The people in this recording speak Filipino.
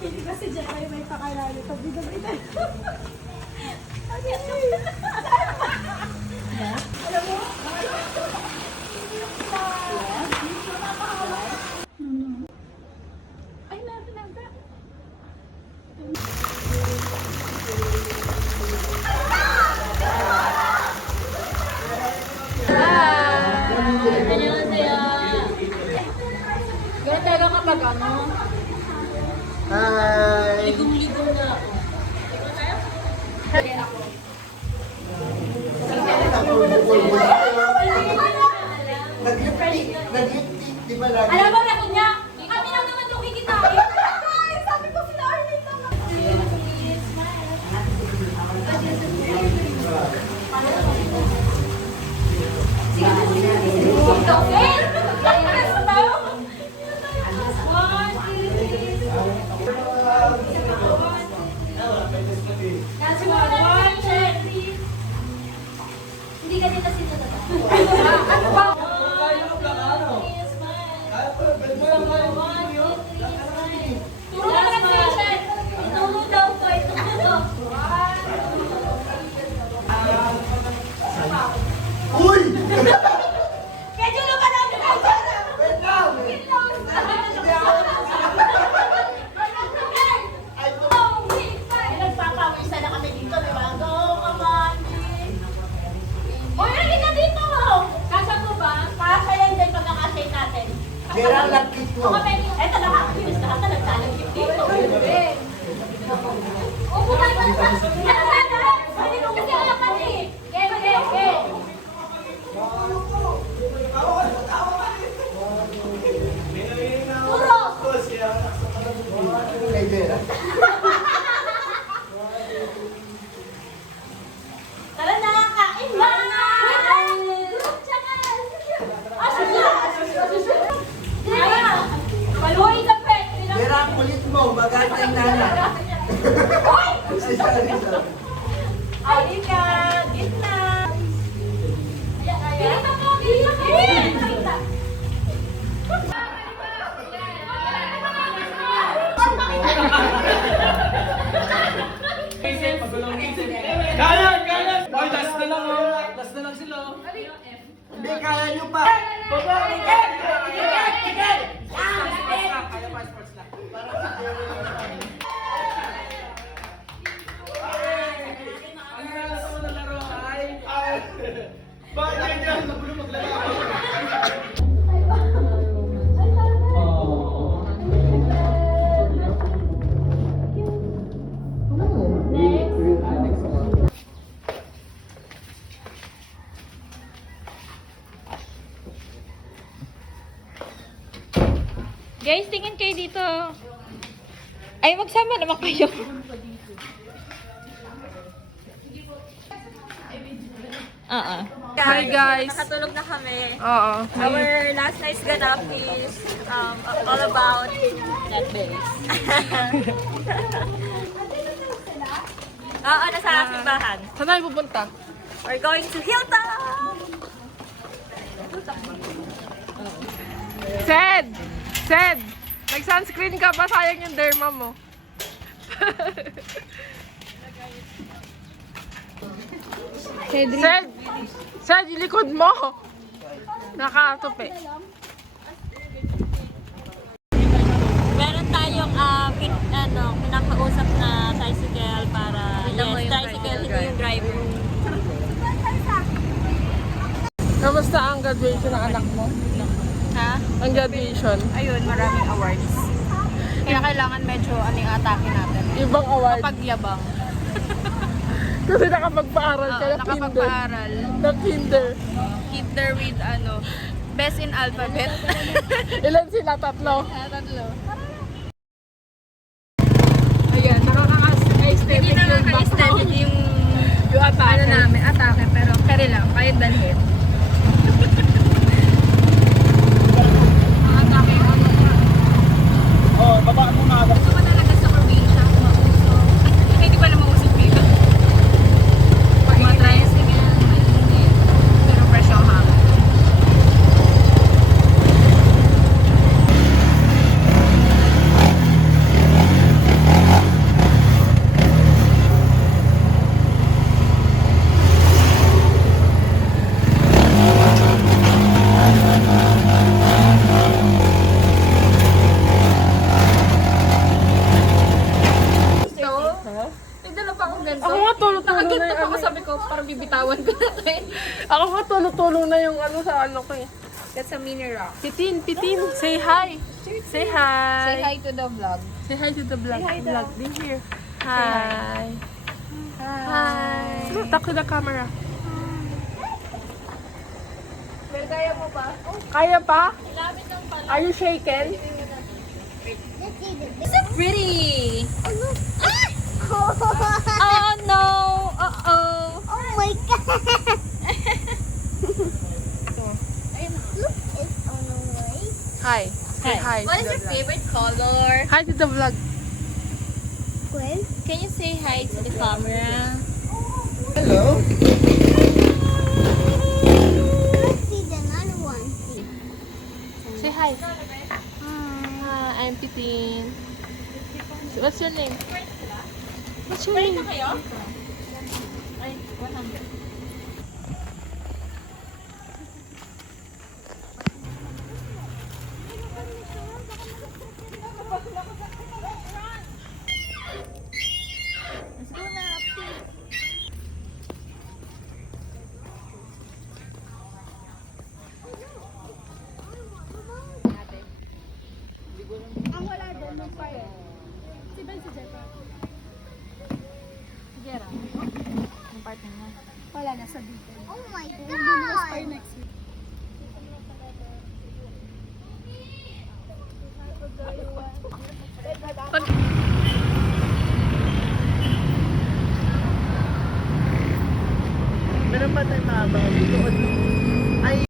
Pili kasi dyan kayo may pakilala ito. Bida-bida. Alam mo? Ay, meron na ba? Ganun talaga kapag ano? Hi! Ligong-ligong na ako. Nag-lipstick, di ba lagi? Alam mo na kunya, kami lang naman yung kikitain. Ay, sabi ko sila Arlene lang. Hindi ka din kasi ano ba? Turo ka lang sa chat. Ituro daw ko. Ituro. Uy! Medyo lupa na ako. Wait lang! Nagpapawisan na kami dito, di ba? Go, Kamandi! Uy, lagi ka dito! Kasya mo ba? Kasya yan din pagkakasya natin. Gerang lagkit mo. Eto, nakakakinis na ka. Nagtalagkit dito. Upo tayo pa na. Hindi mo kasi alaman eh. Game. Turo! Kay Vera. Tara na, kain na! Paluhay sa pet! Vera, ang kulit mo. Maganda yung nana. Sorry. Ay, ka! Gitna! Bilita mo! Bilita! Kanan! Ay, last na lang oh. Last na lang sila oh. Hindi, kaya nyo pa. Baba! Kaya pa, sports lang. Ang nalas mo na laro ay... Bakit yan? Nagulo maglaro. Guys, tingin kayo dito. Ay, magsama naman kayo. Hi guys! Nakatulog na kami. Oo. Our last night's ganap is all about Netflix. Oo, nasa simbahan. Saan tayo pupunta? We're going to Hilton! Sed! Nag-sunscreen ka ba? Sayang yung derma mo. Sed, yung likod mo. Nakatupi. Meron tayong pinakausap na tricycle para tricycle, hindi yung driver. Kamusta ang graduation ng anak mo? Ha? Ang graduation? Ayun, maraming awards. Kaya kailangan medyo yung atake natin. Ibang award. Pagyabang. Kasi nakapagpaaral ka na kinder. Nakapagpaaral. Na kinder. Kinder with best in alphabet. Ilan sila? Tatlo? Tatlo. Ayan, nakaka-aesthetic Hindi naman ka-aesthetic yung atake. namin, atake, pero carry lang, kahit dalhin. Oh, babaan mo mga Gusto ko talaga sa probinsya, mauso. Hindi pa naman uso dito. Pag matricycle, mainit, pero fresh ang hangin. Ako nga tulong-tulong na yung ano sa ano ko eh. That's a mini rock. Pitin, say hi. Say hi. Say hi to the vlog. Say hi to the vlog. Say hi daw. Vlog din here. Hi. Hi. Talk to the camera. Well, kaya mo pa? Kaya pa? Are you shaken? It's so pretty! Oh no! Uh-oh! Oh my god! Look, it's on the way. Hi. Say hi. What to is the your vlog. favorite color? Hi to the vlog. Gwen? Can you say hi to the camera? Hello? Let's see the another one. Say hi. Hi, I'm Pitin. What's your name? What's your name? kayo? Ay, 100. Let's go na, update. Ang wala doon, nung pa yun. Si Ben, si Jetta. Sige, Ram. Yung partner niya. Wala na sa dito. Oh my god! Next week. Meron pa tayong mahabang dito.